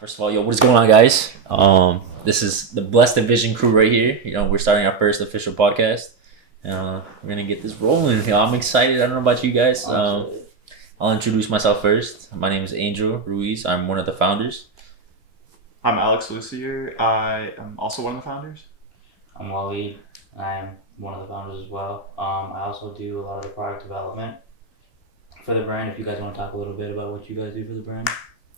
First of all, yo, what is going on, guys? This is the Blessed Envision crew right here. You know, we're starting our first official podcast. We're gonna get this rolling. You know, I'm excited. I don't know about you guys. I'll introduce myself first. My name is Angel Ruiz. I'm one of the founders. I'm Alex Lucier. I am also one of the founders. I'm Waleed. I'm one of the founders as well. I also do a lot of the product development for the brand. If you guys want to talk a little bit about what you guys do for the brand.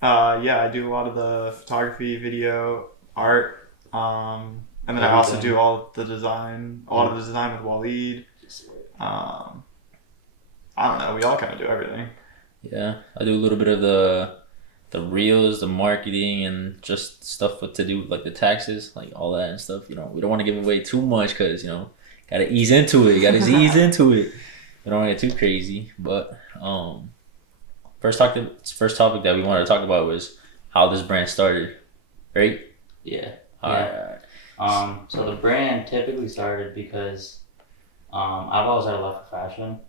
Yeah, I do a lot of the photography, video, art, and then I also do all the design, a lot of the design with Waleed. I don't know, we all kind of do everything. Yeah, I do a little bit of the reels, the marketing, and just stuff to do with like the taxes, like all that and stuff. You know, we don't want to give away too much because, you know, gotta ease into it. Gotta ease into it. We don't want to get too crazy, but First topic that we wanted to talk about was how this brand started, right? Yeah. All right. So the brand typically started because I've always had a love for fashion.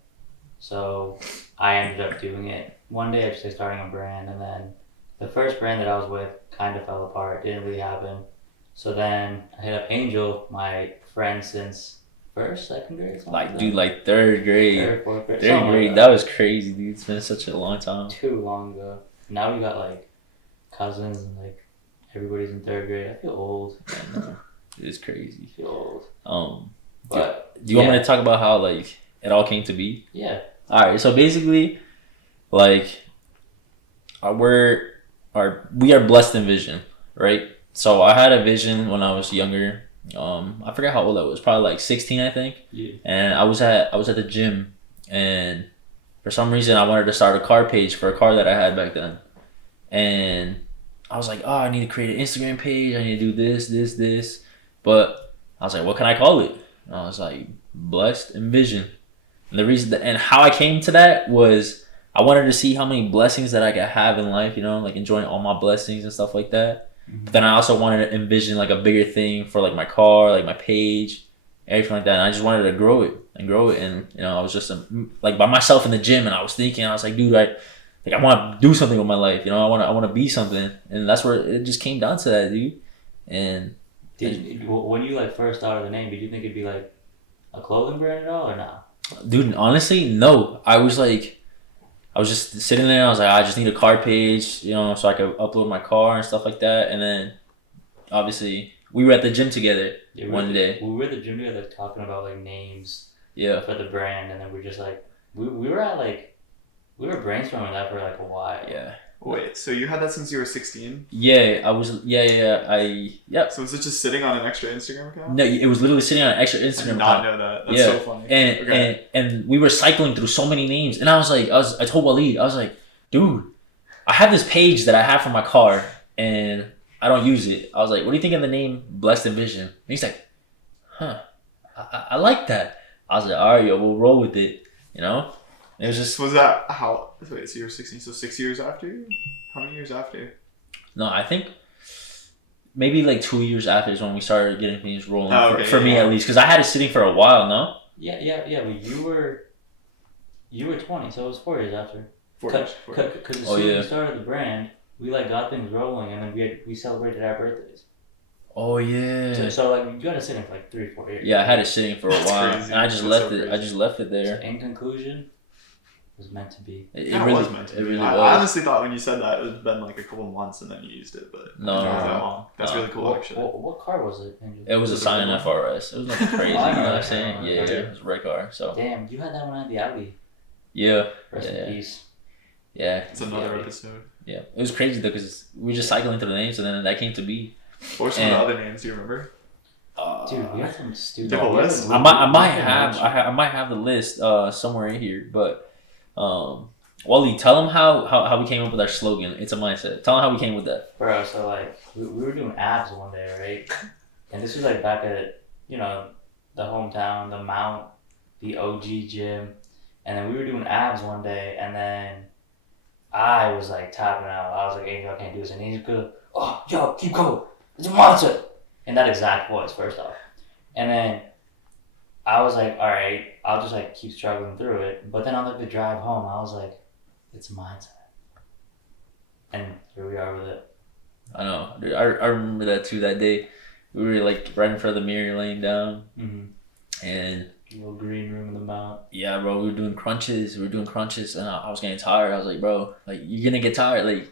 So I ended up doing it. One day I just starting a brand, and then the first brand that I was with kind of fell apart. Didn't really happen. So then I hit up Angel, my friend since second grade? Like third grade. Third, fourth grade. Third grade, Like that was crazy, dude. It's been such a long time. Too long ago. Now we got like cousins and like everybody's in third grade. I feel old. I know. It is crazy. I feel old. But do you want me to talk about how like it all came to be? Yeah. Alright, so basically, like we are Blessed Envision, right? So I had a vision when I was younger. I forget how old I was, probably like 16, I think. Yeah. And I was at the gym, and for some reason I wanted to start a car page for a car that I had back then. And I was like, oh, I need to create an Instagram page. I need to do this. But I was like, what can I call it? And I was like, Blessed Envision. And the reason and how I came to that was I wanted to see how many blessings that I could have in life, you know, like enjoying all my blessings and stuff like that. But then I also wanted to envision like a bigger thing for like my car, like my page, everything like that. And I just wanted to grow it. And you know, I was just like by myself in the gym, and I was thinking, I was like, dude, I want to do something with my life. You know, I want to be something, and that's where it just came down to that, dude. And when you like first thought of the name, did you think it'd be like a clothing brand at all or not? Dude, honestly, no. I was just sitting there. I was like, I just need a car page, you know, so I could upload my car and stuff like that. And then, obviously, we were at the gym together one day. We were at the gym together talking about like names. Yeah. For the brand, and then we're just like, we were brainstorming that for like a while. Yeah. Wait, so you had that since you were 16? Yeah, I was. Yeah. So was it just sitting on an extra Instagram account? No, it was literally sitting on an extra Instagram account. I did not know that. That's so funny. And we were cycling through so many names, and I told Waleed, I was like, dude, I have this page that I have for my car, and I don't use it. I was like, what do you think of the name Blessed Envision? And he's like, huh, I like that. I was like, all right, yo, we'll roll with it, you know? It was just... Was that how... Wait, so you were 16, so 6 years after? How many years after? No, I think maybe like 2 years after is when we started getting things rolling, for me at least. Because I had it sitting for a while, no? Yeah, but you were 20, so it was 4 years after. 4 years. Because as soon as we started the brand, we like got things rolling, and then we celebrated our birthdays. Oh yeah. So like you had it sitting for like 3 or 4 years. Yeah, I had it sitting for a while, crazy. and I just left it. I just left it there. So in conclusion, it was meant to be. It really was meant to be. It really was. I honestly thought when you said that it had been like a couple months and then you used it, but no. That long. That's really cool. Actually. What car was it? Angel? It was a Scion FRS. It was nothing crazy. You know what I'm saying? Yeah, okay. it was a red car. So. Damn, you had that one at the Audi. Yeah. Rest in peace. Yeah. It's another episode. Yeah, it was crazy though because we were just cycling through the names, and then that came to be. What were some of the other names? Do you remember? Dude, we had some stupid. You have a list? I might have the list somewhere in here, but Wally, tell them how we came up with our slogan. It's a mindset. Tell them how we came with that. Bro, so like we were doing abs one day, right? And this was like back at, you know, the hometown, the Mount, the OG gym, and then we were doing abs one day, and then I was like tapping out. I was like, Angel, I can't do this, and he's good. Oh, yo, keep going. It's a mindset. In that exact voice, first off. And then I was like, all right, I'll just like keep struggling through it. But then on like the drive home, I was like, it's a mindset. And here we are with it. I know. know, dude, I remember that too. That day, we were like right in front of the mirror, laying down, and little green room in the mount. Yeah, bro, we were doing crunches. And I was getting tired. I was like, bro, like you're gonna get tired, like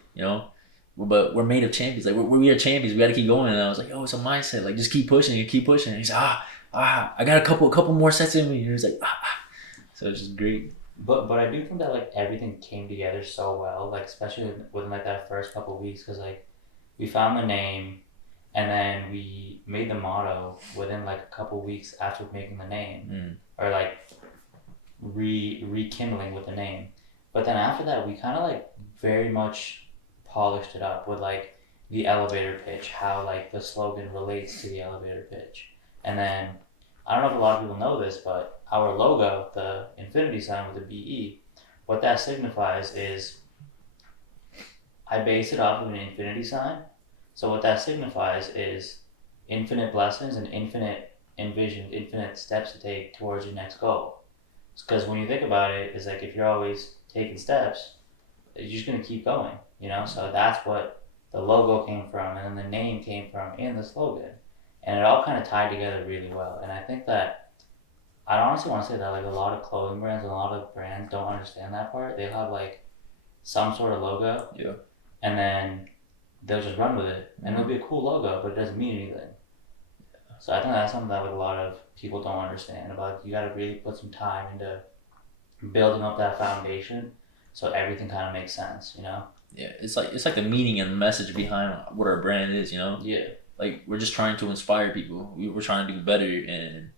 but we're made of champions. Like we are champions. We got to keep going. And I was like, oh, it's a mindset. Like just keep pushing. You keep pushing. And he's like, I got a couple more sets in me. And he was like, So it's just great. But I do think that like everything came together so well, like especially within like that first couple of weeks, because like we found the name, and then we made the motto within like a couple of weeks after making the name, or like rekindling with the name. But then after that, we kind of like very much polished it up with like the elevator pitch, how like the slogan relates to the elevator pitch, and then I don't know if a lot of people know this, but our logo, the infinity sign with the BE, what that signifies is I base it off of an infinity sign. So what that signifies is infinite blessings and infinite envision, infinite steps to take towards your next goal. Because when you think about it, it's like if you're always taking steps, you're just going to keep going, So that's what the logo came from, and then the name came from in the slogan. And it all kind of tied together really well. And I think that I honestly want to say that like a lot of clothing brands and a lot of brands don't understand that part. They'll have like some sort of logo, and then they'll just run with it, and it'll be a cool logo, but it doesn't mean anything. So I think that's something that like a lot of people don't understand about. You got to really put some time into building up that foundation, so everything kind of makes sense, Yeah, it's like the meaning and the message behind what our brand is, Yeah. Like we're just trying to inspire people. We're trying to do better, and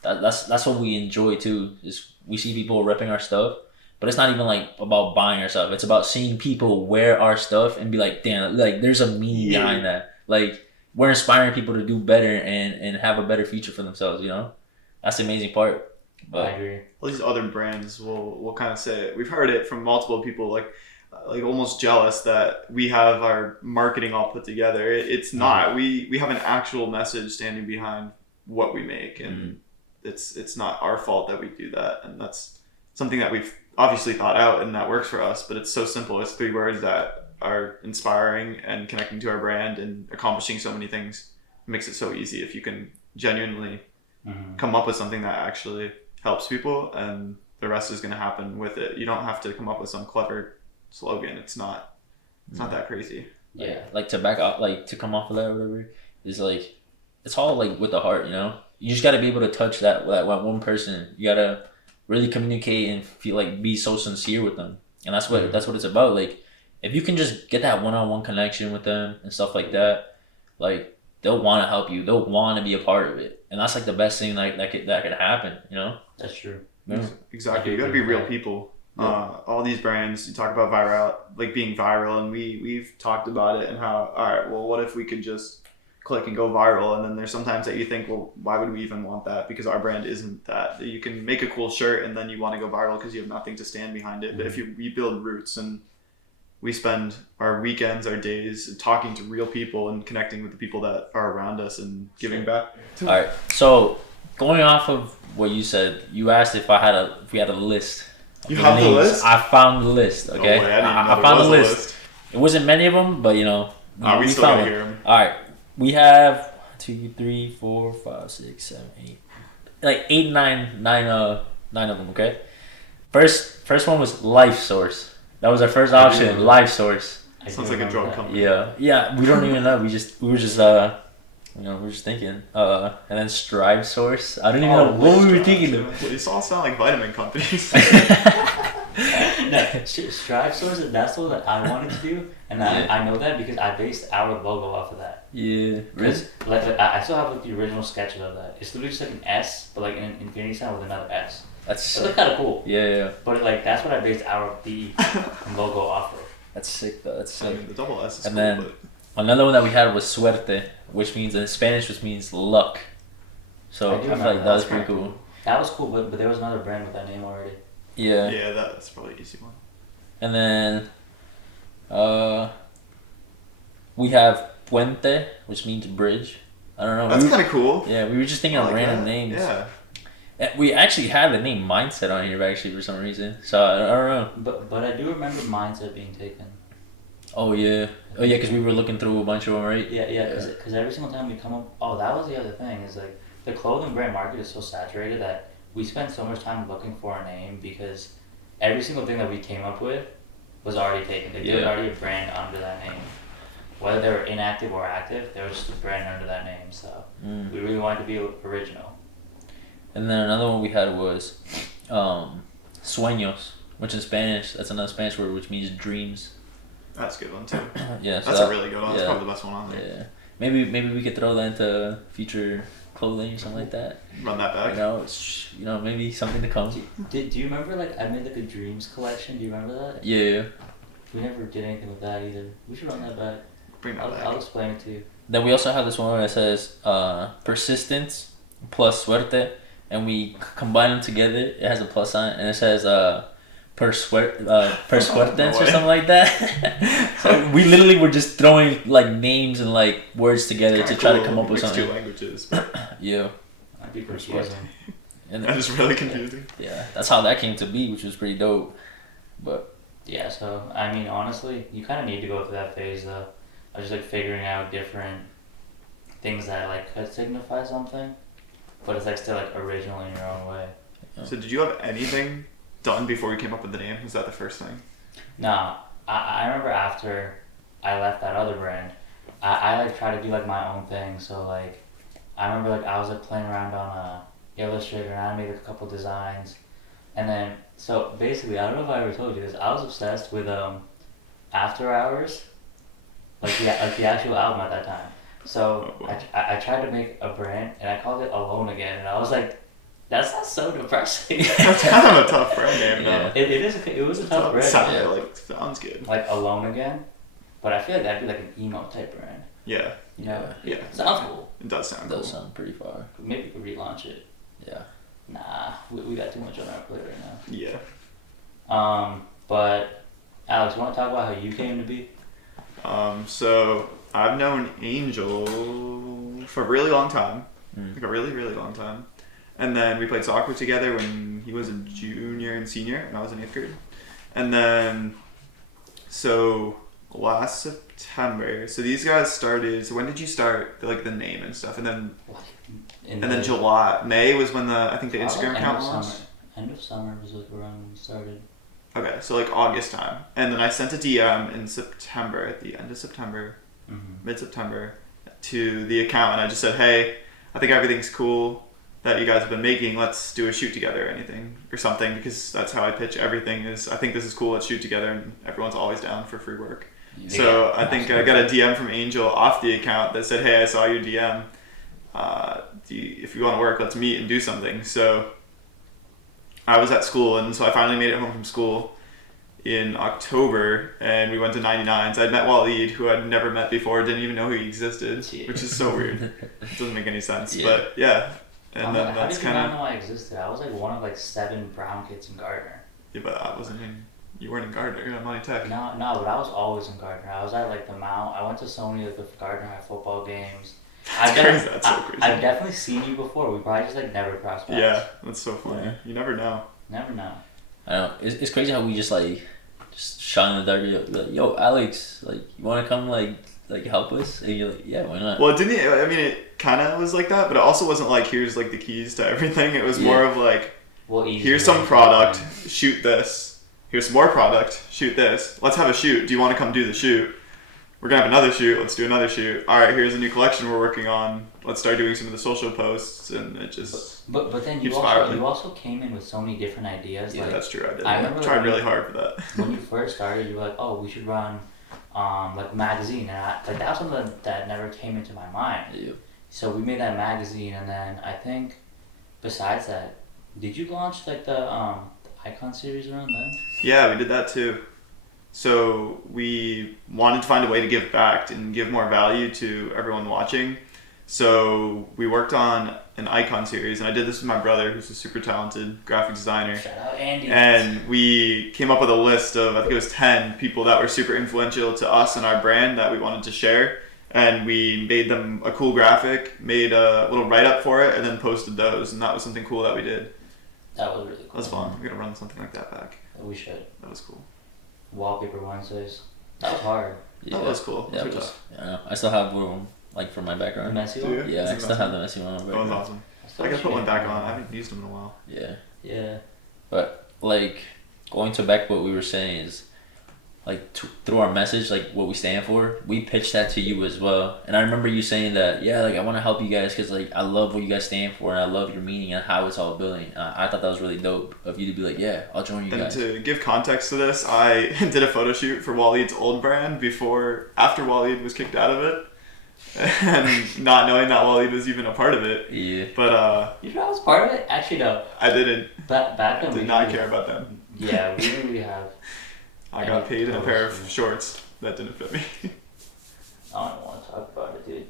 that's what we enjoy too. Is we see people repping our stuff, but it's not even like about buying our stuff. It's about seeing people wear our stuff and be like, damn, like there's a meaning behind that. Like we're inspiring people to do better and have a better future for themselves. That's the amazing part. But I agree. All these other brands will kind of say it. We've heard it from multiple people, like almost jealous that we have our marketing all put together. It's not. We have an actual message standing behind what we make, and it's not our fault that we do that, and that's something that we've obviously thought out and that works for us. But it's so simple. It's 3 words that are inspiring and connecting to our brand and accomplishing so many things. It makes it so easy if you can genuinely come up with something that actually helps people, and the rest is going to happen with it. You don't have to come up with some clever slogan. It's not that crazy. Yeah, like to back up, like to come off of that or whatever, is like it's all like with the heart, You just got to be able to touch that one person. You got to really communicate and feel like be so sincere with them, and that's what it's about. Like if you can just get that one-on-one connection with them and stuff like that, like they'll want to help you. They'll want to be a part of it, and that's like the best thing that could happen. That's true. Yeah. Exactly. You got to be real people. All these brands, you talk about being viral, and we've talked about it and how, all right, well, what if we could just click and go viral? And then there's sometimes that you think, well, why would we even want that? Because our brand isn't that. You can make a cool shirt and then you want to go viral because you have nothing to stand behind it. But if you build roots, and we spend our weekends, our days talking to real people and connecting with the people that are around us and giving back. All right. So going off of what you said, you asked if we had a list. You have the list? I found the list. Okay, No way, I found the was list. It wasn't many of them, but we still found gotta one. hear them. All right, we have 2, 3, 4, 5, 6, 7, 8, like 8, 9 of them. Okay, first one was Life Source. That was our first option. Life Source. Sounds like a drug company. Yeah. We don't even know. We were just we're just thinking. And then Strive Source. I don't even know what we were thinking. These all sound like vitamin companies. Strive Source, that's the one that I wanted to do, and I know that because I based our logo off of that. Yeah. Because like I still have like the original sketches of that. It's literally just like an S, but like an infinity sign with another S. That's it looked kind of cool. Yeah. But like that's what I based our B logo off of. That's sick though. That's sick. The double S is and cool. Then another one that we had was Suerte, which means in Spanish, which means luck. So I feel like that was pretty cool. That was cool, but there was another brand with that name already. Yeah. Yeah, that's probably an easy one. And then we have Puente, which means bridge. I don't know. That's kind of cool. Yeah, we were just thinking of random names. Yeah. We actually had the name Mindset on here actually for some reason. So I don't know. But I do remember Mindset being taken. Oh yeah, because we were looking through a bunch of them, right? Yeah, because every single time we come up, that was the other thing, is like the clothing brand market is so saturated that we spend so much time looking for a name because every single thing that we came up with was already taken. There was already a brand under that name. Whether they were inactive or active, there was just a brand under that name. So we really wanted to be original. And then another one we had was sueños, which in Spanish, that's another Spanish word which means dreams. That's a good one too. Yeah, so that's a really good one. That's probably the best one on there. Yeah, maybe we could throw that into future clothing or something like that. Run that back. Maybe something to come. Do you remember I made a dreams collection? Do you remember that? Yeah. We never did anything with that either. We should run that back. Bring that back. I'll explain it to you. Then we also have this one that says persistence plus suerte, and we combine them together. It has a plus sign, and it says persuertens or something like that. So we literally were just throwing names and words together to try to come up with something. 2 languages. Yeah. That'd be confusing. And that is really confusing. Yeah, that's how that came to be, which was pretty dope. But yeah, so I mean, honestly, you kind of need to go through that phase though, of just figuring out different things that could signify something, but it's still original in your own way. So did you have anything done before you came up with the name? Was that the first thing? No, I remember after I left that other brand, I tried to do my own thing. So I remember I was playing around on Illustrator and I made a couple designs, and then so basically I don't know if I ever told you this. I was obsessed with After Hours, the actual album at that time. So I tried to make a brand and I called it Alone Again, and I was like, that's not so depressing. That's kind of a tough brand name, though. It was a tough brand. Sounds good. Alone Again, but I feel that'd be an emo type brand. Yeah. Yeah. Sounds cool. It does sound cool. It does sound pretty far. Maybe we could relaunch it. Yeah. Nah, we got too much on our plate right now. Yeah. But Alex, you want to talk about how you came to be? So I've known Angel for a really long time, a really, really long time. And then we played soccer together when he was a junior and senior, and I was in 8th grade. And then, so last September, so these guys started, so when did you start, the name and stuff? And then, then July, May was when I think the Instagram account launched? End of summer was around when we started. Okay, so August time. And then I sent a DM in September, at the end of September, mid-September, to the account, and I just said, hey, I think everything's cool that you guys have been making, let's do a shoot together or anything or something, because that's how I pitch everything is, I think this is cool, let's shoot together, and everyone's always down for free work. Yeah, so I think I got a DM from Angel off the account that said, hey, I saw your DM, if you want to work, let's meet and do something. So I was at school, and so I finally made it home from school in October, and we went to 99's. I'd met Waleed, who I'd never met before, didn't even know he existed, which is so weird. It doesn't make any sense, but yeah. And then how that's did you not know I existed? I was one of 7 brown kids in Gardner. Yeah, but you weren't in Gardner, you're at Monty Tech. No, but I was always in Gardner. I was at the Mount. I went to so many of the Gardner High football games. That's so crazy. I've definitely seen you before. We probably just never crossed paths. Yeah, that's so funny. Yeah. You never know. Never know. I know. It's crazy how we just shot in the dark. You're like, yo, Alex, you want to come help us? And you're like, yeah, why not? Well, it kind of was like that, but it also wasn't here's the keys to everything. It was more of here's some product, shoot this. Here's some more product, shoot this. Let's have a shoot. Do you want to come do the shoot? We're going to have another shoot. Let's do another shoot. All right, here's a new collection we're working on. Let's start doing some of the social posts, and it just But then you also came in with so many different ideas. Yeah, that's true. I did. I remember tried really hard for that. When you first started, you were like, oh, we should run magazine, and that was something that never came into my mind. Yeah. So we made that magazine, and then I think besides that, did you launch the Icon series around then? Yeah, we did that too. So we wanted to find a way to give back and give more value to everyone watching. So we worked on an Icon series, and I did this with my brother, who's a super talented graphic designer. Shout out Andy. And we came up with a list of, I think it was 10 people that were super influential to us and our brand that we wanted to share. And we made them a cool graphic, made a little write-up for it, and then posted those. And that was something cool that we did. That was really cool. That was fun. We're going to run something like that back. We should. That was cool. Wallpaper Wednesdays. That was hard. Yeah. That was cool. Yeah, Those were tough. yeah, I still have one, like, for my The background. messy Do you? one? Yeah, Is I it still messy? have the messy one on my That was background. awesome. still I gotta put one back shoot on. it. I haven't used them in a while. Yeah. Yeah. But, like, going to back what we were saying is, like, through our message, like, what we stand for, we pitched that to you as well. And I remember you saying that, yeah, like, I want to help you guys because, like, I love what you guys stand for and I love your meaning and how it's all building. I thought that was really dope of you to be like, yeah, I'll join you And guys. to give context to this, I did a photo shoot for Waleed's old brand after Waleed was kicked out of it. And not knowing that Waleed was even a part of it. Yeah. But You know I was part of it? Actually, no. I didn't. Back then, Did not care about them. Yeah, we didn't really have. I got Any paid in a pair of photos, shorts that didn't fit me. I don't want to talk about it, dude.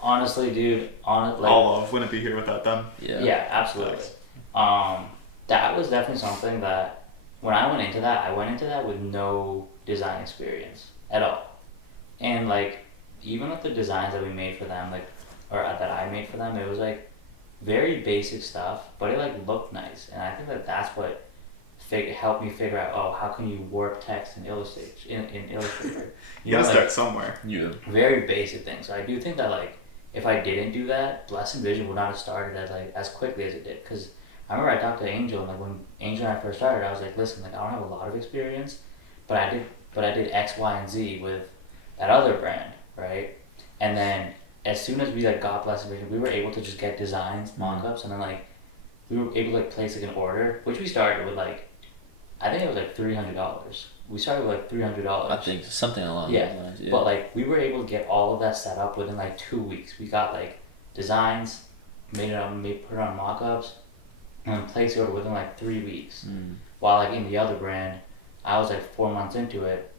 Honestly, dude. Like, All love. Wouldn't be here without them. Yeah. yeah, absolutely. That was definitely something that when I went into that with no design experience at all, and like even with the designs that we made for them, like or that I made for them, it was like very basic stuff, but it like looked nice, and I think that that's what helped me figure out how can you warp text in Illustrator You gotta start somewhere. Yeah. very basic things. So I do think that like if I didn't do that, Blessed Envision would not have started as quickly as it did. Because I remember I talked to Angel, and like when Angel and I first started, I was like, listen, like I don't have a lot of experience, but I did X, Y, and Z with that other brand, right? And then as soon as we like got Blessed Envision, we were able to just get designs, mock-ups, and then like we were able to like place like an order, which we started with like I think it was like $300. We started with like $300. I think something along Yeah, those lines. Yeah. but like we were able to get all of that set up within like 2 weeks. We got like designs, put it on mock-ups, and placed the order within like 3 weeks. While like in the other brand, I was like 4 months into it,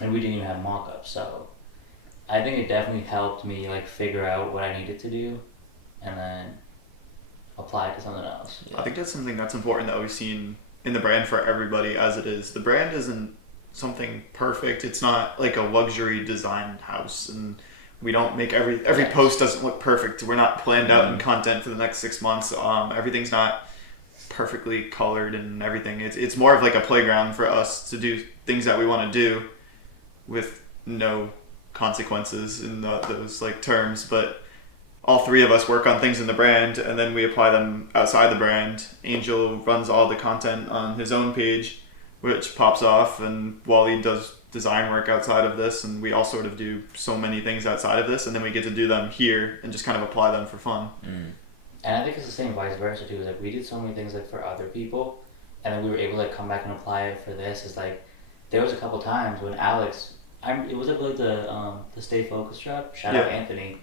and we didn't even have mock-ups. So I think it definitely helped me like figure out what I needed to do, and then apply it to something else. I think that's something that's important that we've seen in the brand for everybody as it is. The brand isn't something perfect. It's not like a luxury design house, and we don't make every Yes. post doesn't look perfect. We're not planned out in content for the next 6 months. Everything's not perfectly colored and everything. It's more of like a playground for us to do things that we want to do with no consequences in those like terms, but all three of us work on things in the brand and then we apply them outside the brand. Angel runs all the content on his own page, which pops off, and Wally does design work outside of this, and we all sort of do so many things outside of this, and then we get to do them here and just kind of apply them for fun. And I think it's the same vice versa too. Like we did so many things like for other people, and then we were able to like come back and apply it for this. It's like there was a couple times when Alex, it was like the Stay Focused truck. Shout out Anthony.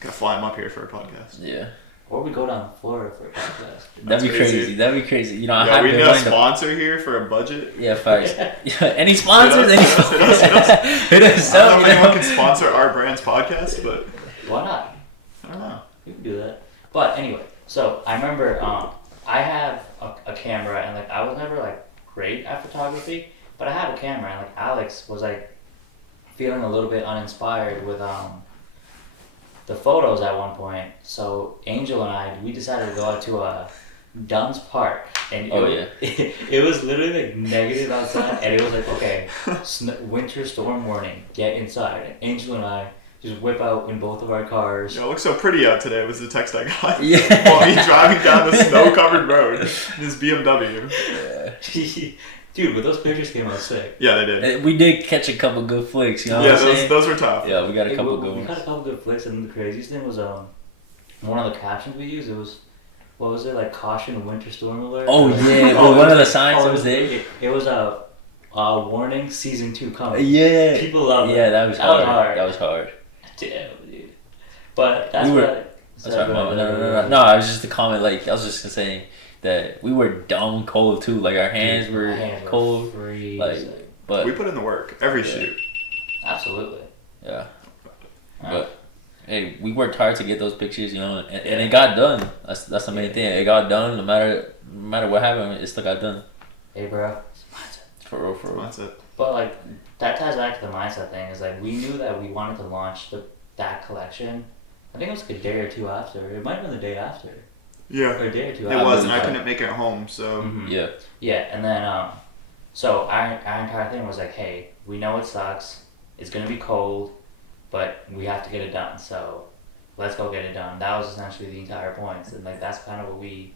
Gotta fly him up here for a podcast. Yeah. Or we go down to Florida for a podcast. That'd be crazy. That'd be crazy. You know, I have we been need a wanting to. sponsor here for a budget. Yeah, facts. Any sponsors? Hit us, hit us, hit us. Hit us I don't up, know if anyone can sponsor our brand's podcast, but Why not? I don't know. We can do that. But anyway, so I remember I have a camera, and like I was never like great at photography, but I have a camera, and like Alex was like feeling a little bit uninspired with the photos at one point. So Angel and we decided to go out to Dunn's Park, and it was literally like negative outside, and it was like, okay, winter storm warning, get inside. And Angel and I just whip out in both of our cars. Yo, it looks so pretty out today was the text I got. Yeah. While me driving down the snow-covered road in this BMW. Yeah. Dude, but those pictures came out sick. Yeah, they did. We did catch a couple good flicks, you know Yeah, what I'm saying? those were tough. Yeah, we got a couple we good ones. got a couple good flicks, and the craziest thing was one of the captions we used. It was, what was it, like caution winter storm alert? Oh yeah, well, one of the signs that was there. It was a warning, season 2 coming. Yeah. People love it. Yeah, that was hard. That was hard. Damn, dude. But that's That's right. No, I was just a comment. Like I was just saying that we were dumb cold too. Like our hands were cold. Like, but we put in the work every shoot. Absolutely. Yeah. But hey, we worked hard to get those pictures, you know, and it got done. That's the main thing. It got done. No matter what happened, it still got done. Hey, bro. It's mindset. For real. Mindset. But like that ties back to the mindset thing. Is like we knew that we wanted to launch that collection. I think it was like a day or two after. It might have been the day after. Yeah. Or a day or two It after. was, and I couldn't make it home, so. Mm-hmm. Yeah. Yeah, and then So our entire thing was like, hey, we know it sucks. It's gonna be cold, but we have to get it done. So let's go get it done. That was essentially the entire point. And like that's kind of what we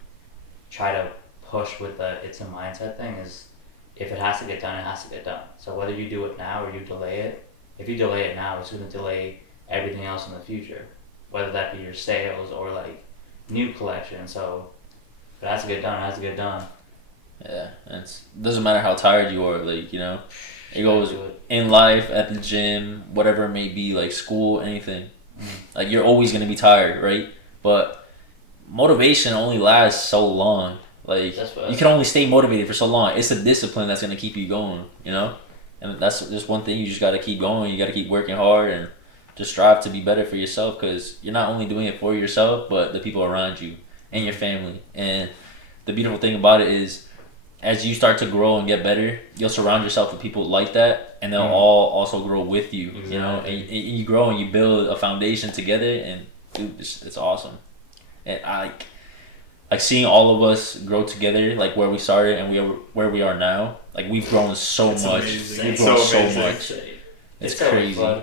try to push with the it's a mindset thing is if it has to get done, it has to get done. So whether you do it now or you delay it, if you delay it now, it's going to delay everything else in the future, whether that be your sales or like new collection. So if it has to get done, it has to get done. Yeah, and it doesn't matter how tired you are, like, you know, it goes Do it. in life, at the gym, whatever it may be, like school, anything. Like, you're always going to be tired, right? But motivation only lasts so long. Like, you can only stay motivated for so long. It's the discipline that's going to keep you going, you know? And that's just one thing. You just got to keep going. You got to keep working hard and just strive to be better for yourself, because you're not only doing it for yourself, but the people around you and your family. And the beautiful thing about it is, as you start to grow and get better, you'll surround yourself with people like that, and they'll all also grow with you, you know? And you grow and you build a foundation together, and dude, it's awesome. And I like seeing all of us grow together, like where we started and where we are now. Like, we've grown so much. Amazing. We've grown so amazing. much. It's so crazy. Fun.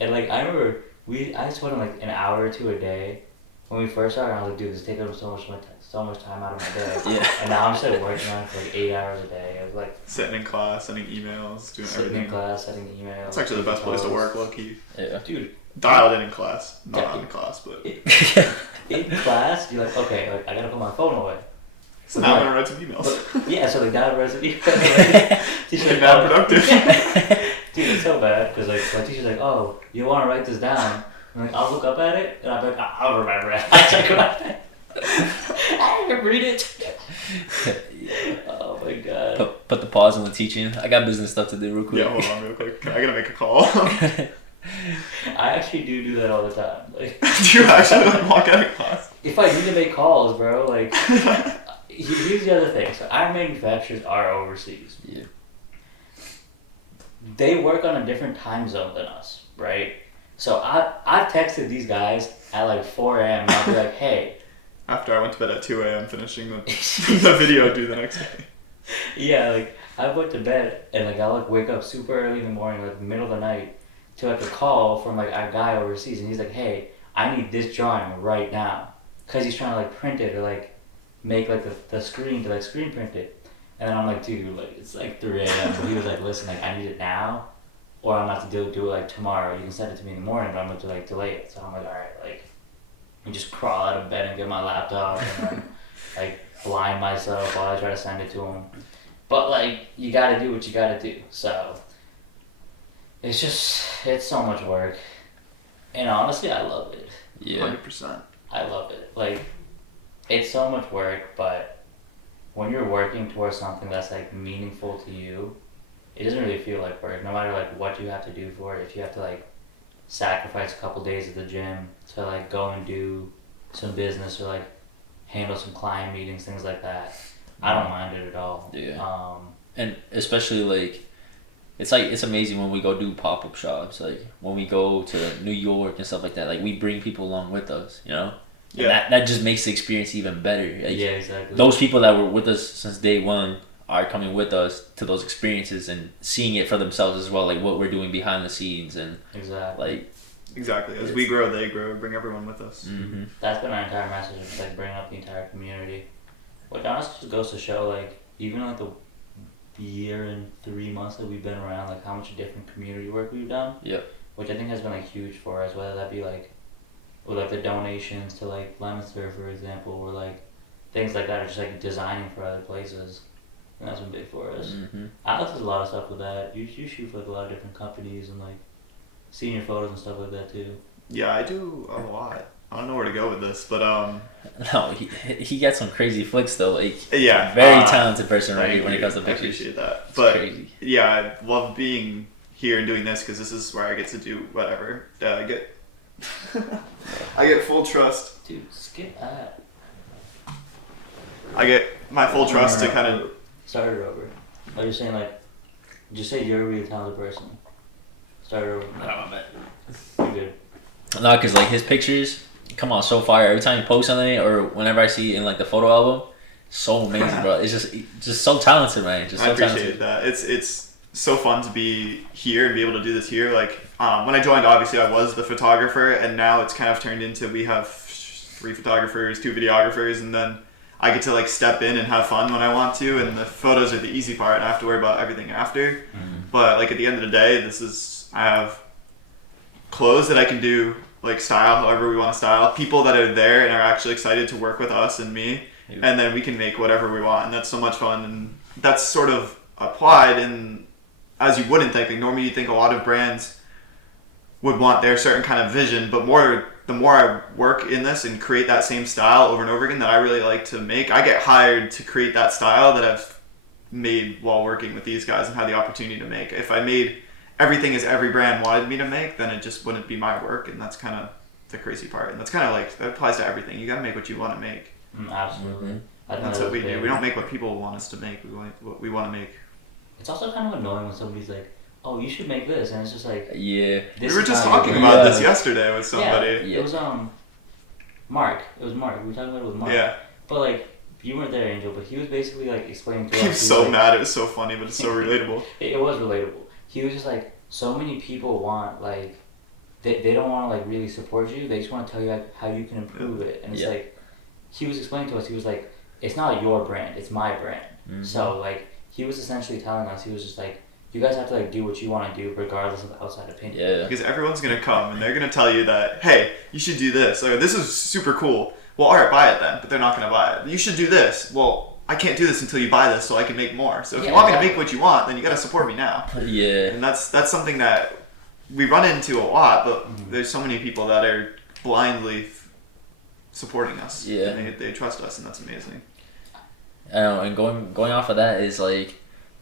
And like I remember I just went like an hour or two a day when we first started. I was like, dude, this is taking up so much time out of my day. Yeah. And now I'm still working on it for like 8 hours a day. I was like Sitting in class, sending emails, doing sitting everything. in class, sending emails. It's actually the best place to work, low key. Yeah. Dude, Dialed in class, not Yeah. in class, but in class, you're like, okay, like I gotta put my phone away. so now I'm gonna write some emails. But, yeah, so like that recipe. Teacher's like, Not productive. dude, it's so bad because like my teacher's like, oh, you want to write this down? I'm like, I'll look up at it and I'm like, I'll remember it. I check about it. I didn't read it. Oh my god. Put the pause on the teaching. I got business stuff to do real quick. Yeah, hold on real quick. I gotta make a call. I actually do that all the time. Like, Do you actually like walk out of class? if I need to make calls, bro, like, here's the other thing. So our manufacturers are overseas. Yeah. They work on a different time zone than us, right? So I've texted these guys at like 4 a.m. and I'll be like, hey. After I went to bed at 2 a.m. finishing the video due the next day. Yeah, like I went to bed and like I'll like wake up super early in the morning, like middle of the night, to like a call from like our guy overseas, and he's like, hey, I need this drawing right now, cause he's trying to like print it or like make like the screen to like screen print it. And then I'm like, dude, like it's like 3 a.m. But he was like, listen, like I need it now, or I'm gonna have to do it like tomorrow. You can send it to me in the morning, but I'm going to like delay it. So I'm like, all right, like, and just crawl out of bed and get my laptop and then like blind myself while I try to send it to him. But like, you gotta do what you gotta do. So it's so much work, and honestly, I love it. Yeah. 100%. I love it. Like, it's so much work, but when you're working towards something that's like meaningful to you, it doesn't really feel like work. No matter like what you have to do for it, if you have to like sacrifice a couple days at the gym to like go and do some business or like handle some client meetings, things like that, I don't mind it at all. Yeah. And especially like, it's amazing when we go do pop-up shops, like when we go to New York and stuff like that, like we bring people along with us, you know? And Yeah. that just makes the experience even better. Like, Yeah, exactly. those people that were with us since day one are coming with us to those experiences and seeing it for themselves as well, like what we're doing behind the scenes, and Exactly. like Exactly. As we grow, they grow. Bring everyone with us. mm-hmm. That's been our entire message, of just like bringing up the entire community. Which honestly just goes to show, like, even like the year and 3 months that we've been around, like how much different community work we've done. Yep. Which I think has been like huge for us, whether that be like with like the donations to like Lemonster, for example, or like things like that, or just like designing for other places. And that's been big for us. Mm-hmm. Alex does a lot of stuff with that. You shoot for like a lot of different companies and like senior photos and stuff like that too. Yeah, I do a lot. I don't know where to go with this, but No, he got some crazy flicks though. Like, yeah, very talented person right thank here when it you. comes to I pictures. appreciate that. It's But crazy. yeah, I love being here and doing this because this is where I get to do whatever. I get full trust. Dude, skip that. I get my full trust to kind of. Start it over. Are you saying like, just say you're a really talented person. Start it over. You're good. No, because like his pictures come on so fire. Every time he posts something, or whenever I see it in like the photo album, so amazing, bro. It's just so talented, man. Just so I talented. appreciate that. It's so fun to be here and be able to do this here. Like when I joined, obviously I was the photographer, and now it's kind of turned into we have 3 photographers, 2 videographers, and then I get to like step in and have fun when I want to, and the photos are the easy part, and I have to worry about everything after. Mm-hmm. But like at the end of the day, I have clothes that I can do like style however we want to style, people that are there and are actually excited to work with us and me, and then we can make whatever we want, and that's so much fun. And that's sort of applied in, as you wouldn't think, like normally you think a lot of brands would want their certain kind of vision, but the more I work in this and create that same style over and over again that I really like to make, I get hired to create that style that I've made while working with these guys and had the opportunity to make. If I made everything as every brand wanted me to make, then it just wouldn't be my work, and that's kind of the crazy part. And that's kind of like, that applies to everything. You gotta make what you want to make. Absolutely. Mm-hmm. That's what we do. We don't make what people want us to make. We want what we want to make. It's also kind of annoying when somebody's like, "Oh, you should make this," and it's just like, Yeah. We were just talking about this yesterday with somebody. Yeah, it was Mark. It was Mark. We were talking about it with Mark. Yeah. But like, you weren't there, Angel. But he was basically like explaining to us. He was so mad. It was so funny, but it's so relatable. It was relatable. He was just like, so many people want like, they don't want to like really support you. They just want to tell you like how you can improve it, and it's like, he was explaining to us. He was like, it's not your brand, it's my brand. Mm-hmm. So like, he was essentially telling us, he was just like, you guys have to like do what you want to do regardless of outside opinion. Yeah. Because everyone's gonna come and they're gonna tell you that, hey, you should do this. Or this is super cool. Well, alright, buy it then. But they're not gonna buy it. You should do this. Well, I can't do this until you buy this, so I can make more. So if you want me to make what you want, then you gotta support me now. Yeah. And that's something that we run into a lot. But there's so many people that are blindly supporting us. Yeah. And they trust us, and that's amazing. I know, and going off of that is like,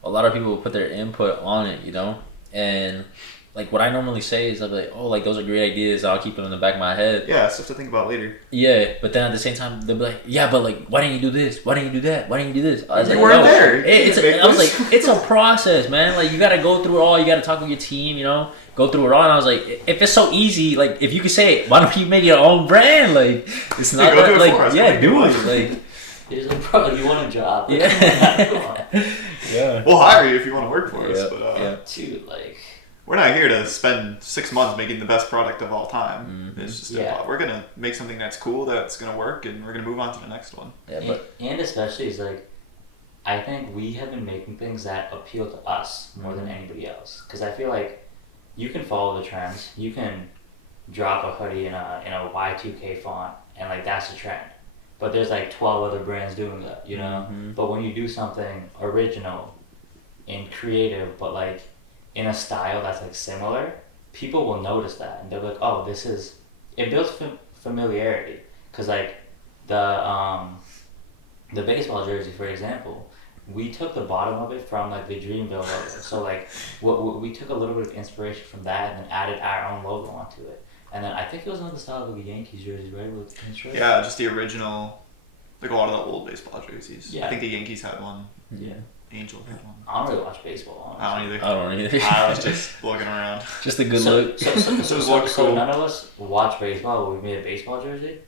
a lot of people put their input on it, you know, and like what I normally say is I'm like, oh, like those are great ideas, I'll keep them in the back of my head. Yeah, stuff to think about later. Yeah, but then at the same time they'll be like, yeah, but like, why didn't you do this? Why didn't you do that? Why didn't you do this? I was you like, weren't there. I was like, it's a process, man. Like you gotta go through it all. You gotta talk with your team, you know, go through it all. And I was like, if it's so easy, like if you could say, why don't you make your own brand? Like it's not that, like do it, like. He's like, bro, you want a job? Like, yeah. We'll hire you if you want to work for us, but dude, like, we're not here to spend 6 months making the best product of all time. Mm-hmm. It's just we're gonna make something that's cool, that's gonna work, and we're gonna move on to the next one. Yeah, and especially is like, I think we have been making things that appeal to us more than anybody else. Because I feel like you can follow the trends, you can drop a hoodie in a Y2K font, and like that's the trend. But there's like 12 other brands doing that, you know? Mm-hmm. But when you do something original and creative, but like in a style that's like similar, people will notice that. And they'll be like, oh, it builds familiarity. Because like the baseball jersey, for example, we took the bottom of it from like the Dreamville logo. So like we took a little bit of inspiration from that and then added our own logo onto it. And then I think it was on the style of the Yankees jersey, right? With the pinstripe. Yeah, just the original, like a lot of the old baseball jerseys. Yeah. I think the Yankees had one. Yeah. Angel had one. I don't really watch baseball. Honestly. I don't either. I was just looking around. Just a good look. So none of us watch baseball, but we made a baseball jersey?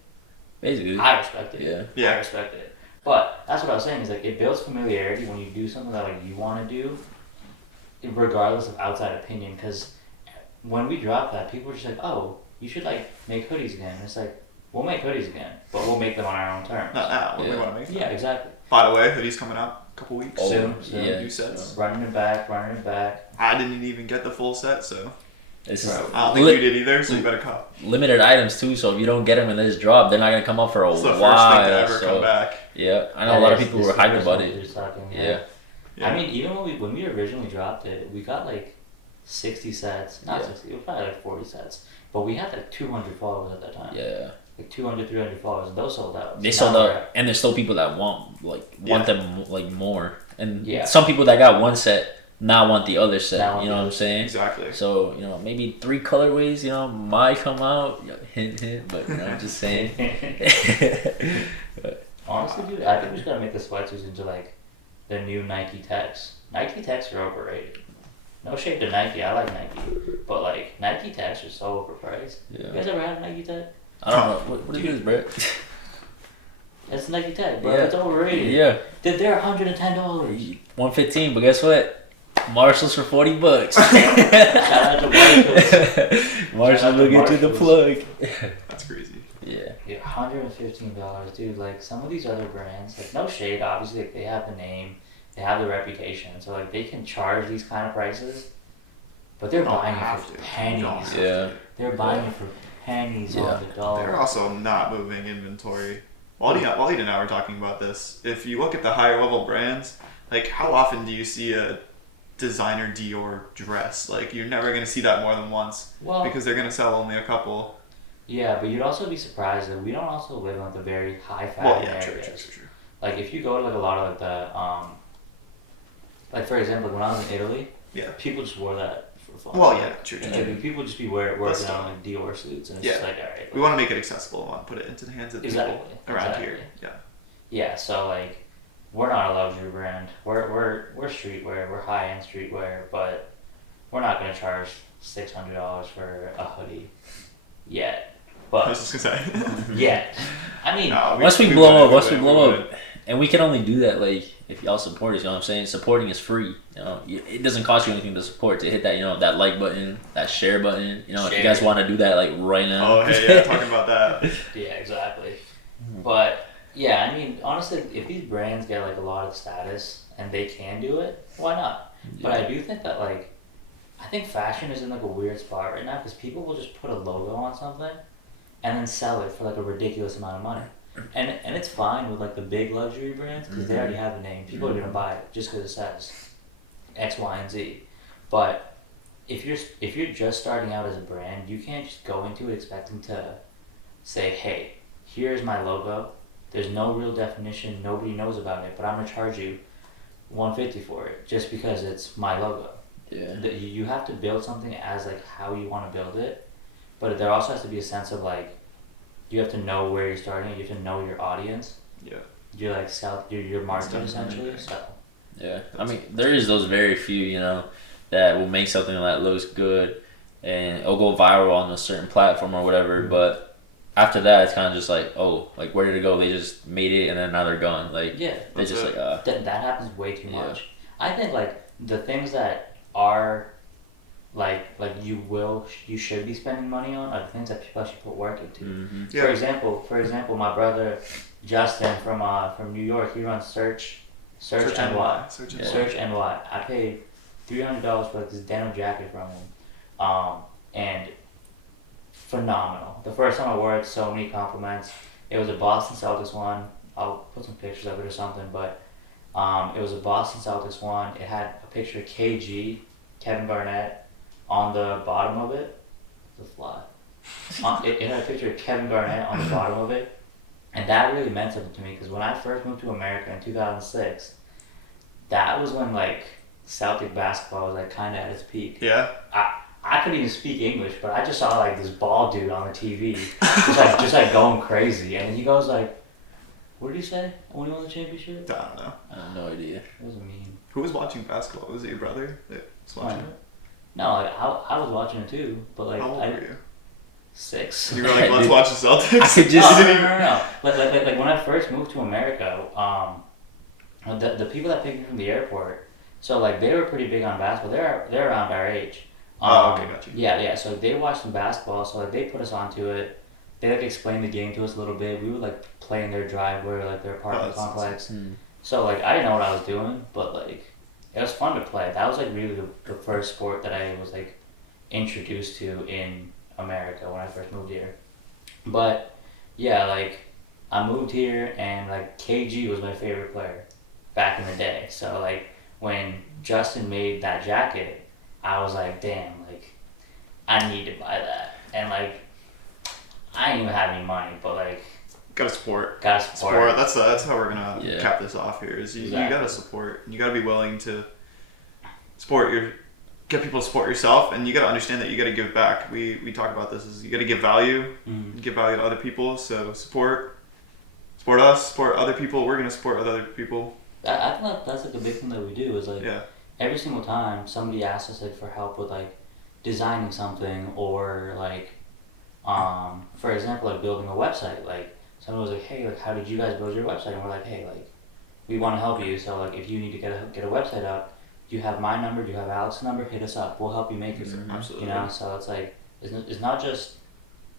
Basically. I respect it. Yeah. I respect it. But that's what I was saying, is like it builds familiarity when you do something that like you want to do, regardless of outside opinion. Because when we dropped that, people were just like, oh, you should like make hoodies again. And it's like, we'll make hoodies again, but we'll make them on our own terms. Not now. We want to make them. Yeah, exactly. By the way, hoodies coming out a couple weeks. Soon. Yeah. New sets. Running it back. I didn't even get the full set, so. This is I don't think you did either, so you better cop. Limited items too, so if you don't get them in this drop, they're not gonna come up for a while. It's the first thing to ever come back. Yeah, I know a lot of people were hyped about it. Yeah. I mean, even when we originally dropped it, we got like 60 sets. Not 60, it was probably like 40 sets. But we had like 200 followers at that time. Yeah. Like 200, 300 followers, and those sold out. They sold out, and there's still people that want them like more. And some people that got one set now want the other set. You know what I'm saying? Exactly. So maybe 3 colorways might come out. Hint, but I'm just saying. But, honestly, dude, I think we just gotta make the sweatshirts into like the new Nike Techs. Nike Techs are overrated. No shade to Nike, I like Nike, but like Nike Techs are so overpriced. Yeah. You guys ever had a Nike Tech? I don't know. What is this, Brett? It's Nike Tech, bro. Yeah. It's overrated. Yeah. They're $110. $115, but guess what? Marshalls for $40. Shout out to Marshalls. Marshall will get you the plug. That's crazy. Yeah. Yeah, $115, dude. Like some of these other brands, like no shade, obviously, like, they have the name, they have the reputation, so like they can charge these kind of prices, but they're buying it for pennies. Yeah. They're buying it for pennies on the dollar. They're also not moving inventory. Wally and I were talking about this. If you look at the higher level brands, like how often do you see a designer Dior dress? Like you're never gonna see that more than once. Well, because they're gonna sell only a couple. Yeah, but you'd also be surprised that we don't also live in like the very high fashion Well, yeah, areas. true. Like if you go to like a lot of like the like for example, when I was in Italy, Yeah. people just wore that for fun. Well, yeah, true. Like, people just be working That's on like Dior suits, and it's Yeah. just like, all right. We want to make it accessible. We want to put it into the hands of Exactly, people around exactly. here. Yeah. Yeah, so like, we're not a luxury brand. We're streetwear. We're high end streetwear, but we're not gonna charge $600 for a hoodie yet. I But was just gonna say. yet, I mean, No, Once we blow up, would. and we can only do that like if y'all support us. You know what I'm saying? Supporting is free. You know, it doesn't cost you anything to support. To hit that, that like button, that share button. You know, if you guys want to do that like right now. Oh, hey, yeah, talking about that. yeah, exactly. But yeah, I mean, honestly, if these brands get like a lot of status and they can do it, why not? But I do think that like, I think fashion is in like a weird spot right now because people will just put a logo on something and then sell it for like a ridiculous amount of money. And it's fine with like the big luxury brands because they already have the name. People are gonna buy it just because it says X, Y, and Z. But if you're just starting out as a brand, you can't just go into it expecting to say, hey, here's my logo. There's no real definition. Nobody knows about it, but I'm gonna charge you $150 for it just because it's my logo. Yeah. You have to build something as like how you want to build it, but there also has to be a sense of like you have to know where you're starting. You have to know your audience. Yeah. You're like your market essentially. So Yeah, I mean, there is those very few, that will make something that looks good and it'll go viral on a certain platform or whatever. But after that, it's kind of just like, oh, like where did it go? They just made it and then now they're gone. Like, yeah, they're just like, that happens way too Yeah. much. I think like the things that are like you should be spending money on are the things that people should put work into. Mm-hmm. Yeah. For example, my brother Justin from New York, he runs Search NY. Search NY. I paid $300 for this denim jacket from him, and phenomenal. The first time I wore it, so many compliments. It was a Boston Celtics one. I'll put some pictures of it or something, but it was a Boston Celtics one. It had a picture of KG, Kevin Garnett, on the bottom of it. The fly. It had a picture of Kevin Garnett on the bottom of it. And that really meant something to me because when I first moved to America in 2006, that was when like Celtic basketball was like kind of at its peak. Yeah. I couldn't even speak English, but I just saw like this bald dude on the TV, just like going crazy, and he goes like, "What did he say when he won the championship?" I don't know. I have no idea. It was mean. Who was watching basketball? Was it your brother that was watching it? No, like I was watching it too, but like How old were you? 6. You were like, let's watch the Celtics? I could just- No. Like when I first moved to America, the people that picked me from the airport, so like they were pretty big on basketball. They're around our age. Okay, got you. Yeah. So they watched some basketball, so like they put us onto it. They like explained the game to us a little bit. We would like play in their driveway or like their apartment complex. So like I didn't know what I was doing, but like it was fun to play. That was like really the first sport that I was like introduced to in America when I first moved here. But yeah, like I moved here and like KG was my favorite player back in the day. So like when Justin made that jacket, I was like, damn, like I need to buy that. And like I didn't even have any money, but like Gotta support. Support. That's how we're gonna cap this off here. Is you gotta support. You gotta be willing to get people to support yourself, and you gotta understand that you gotta give back. We talk about this. Is you gotta give value, give value to other people. So support us, support other people. We're gonna support other people. I think that's like a big thing that we do is like Yeah. every single time somebody asks us like for help with like designing something or like for example like building a website, like someone was like, hey, like, how did you guys build your website? And we're like, hey, like, we want to help you. So, like, if you need to get a website up, you have my number, you have Alex's number, hit us up. We'll help you make it. Absolutely. You know, so it's like, it's not just,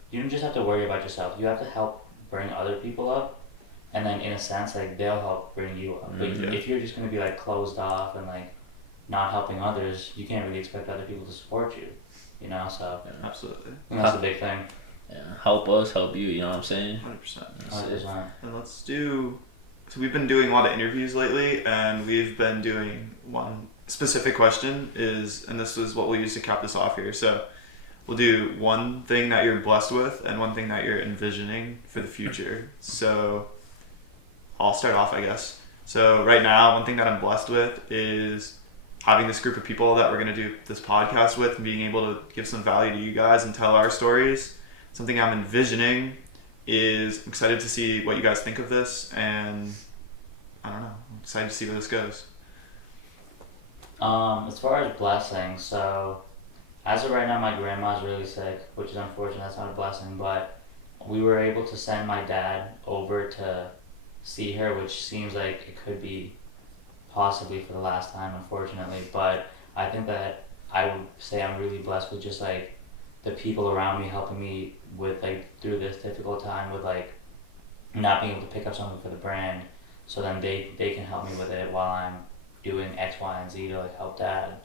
you don't just have to worry about yourself. You have to help bring other people up. And then, in a sense, like, they'll help bring you up. But if you're just going to be, like, closed off and, like, not helping others, you can't really expect other people to support you. You know, so. Yeah, absolutely. I think that's the big thing. Yeah, help us, help you, you know what I'm saying? 100%. 100%. And let's do, so we've been doing a lot of interviews lately, and we've been doing one specific question is, and this is what we'll use to cap this off here. So we'll do one thing that you're blessed with and one thing that you're envisioning for the future. So I'll start off, I guess. So right now, one thing that I'm blessed with is having this group of people that we're going to do this podcast with and being able to give some value to you guys and tell our stories. Something I'm envisioning is I'm excited to see what you guys think of this, and I don't know, I'm excited to see where this goes. As far as blessings, so as of right now, my grandma's really sick, which is unfortunate. That's not a blessing, but we were able to send my dad over to see her, which seems like it could be possibly for the last time, unfortunately. But I think that I would say I'm really blessed with just like the people around me helping me with like through this difficult time with like not being able to pick up something for the brand, so then they can help me with it while I'm doing X, Y, and Z to like help dad.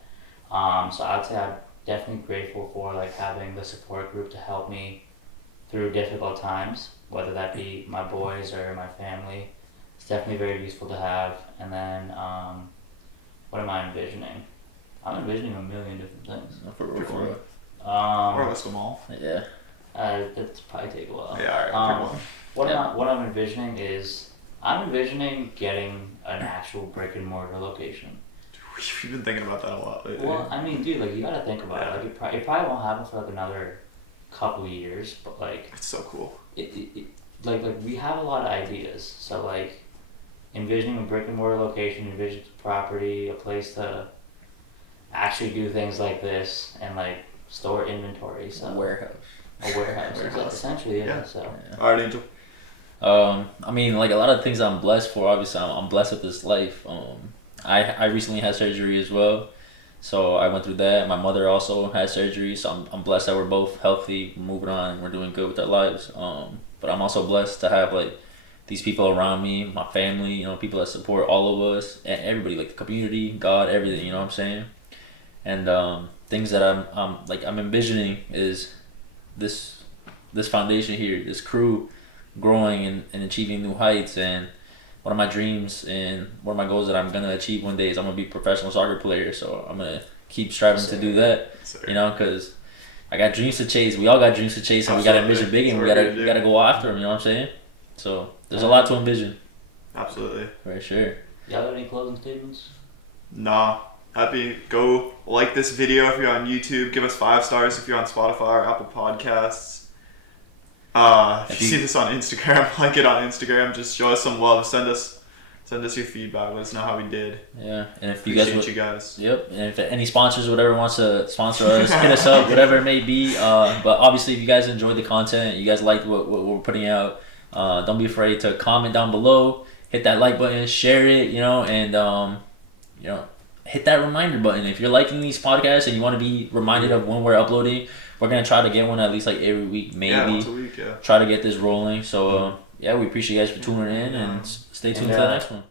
So I'd say I'm definitely grateful for like having the support group to help me through difficult times, whether that be my boys or my family. It's definitely very useful to have. And then what am I envisioning? I'm envisioning a million different things. For real. Or list them all. Yeah. That's probably take a while. Yeah, alright, pick one. What I'm envisioning is I'm envisioning getting an actual brick and mortar location. We've been thinking about that a lot lately. Well, I mean, dude, like you gotta think about it. Like it probably won't happen for like another couple of years, but like it's so cool. Like we have a lot of ideas. So like envisioning a brick and mortar location, envisioning property, a place to actually do things like this and like store inventory. So A warehouse. Essentially, yeah. So. Yeah. All right, Angel. I mean, like a lot of things I'm blessed for. Obviously, I'm blessed with this life. I recently had surgery as well, so I went through that. My mother also had surgery, so I'm blessed that we're both healthy, moving on, and we're doing good with our lives. But I'm also blessed to have like these people around me, my family, you know, people that support all of us and everybody, like the community, God, everything. You know what I'm saying? And things that I'm envisioning is this foundation here, this crew growing and achieving new heights. And one of my dreams and one of my goals that I'm gonna achieve one day is I'm gonna be a professional soccer player. So I'm gonna keep striving to do that. You know, because I got dreams to chase. We all got dreams to chase, and we gotta envision big, and we gotta go after them. You know what I'm saying? So there's a lot to envision. Absolutely. For sure. Y'all have any closing statements? Nah. Happy. Go like this video if you're on YouTube. Give us 5 stars if you're on Spotify or Apple Podcasts. If you see this on Instagram, like it on Instagram. Just show us some love. Send us your feedback. Let us know how we did. Yeah, and if you guys. Yep, and if any sponsors or whatever wants to sponsor us, hit us up, whatever it may be. But obviously, if you guys enjoyed the content, you guys liked what we're putting out, don't be afraid to comment down below. Hit that like button, share it, you know, and hit that reminder button. If you're liking these podcasts and you want to be reminded of when we're uploading, we're going to try to get one at least like every week, maybe. Yeah, once a week, yeah. Try to get this rolling. So, we appreciate you guys for tuning in and stay tuned for the next one.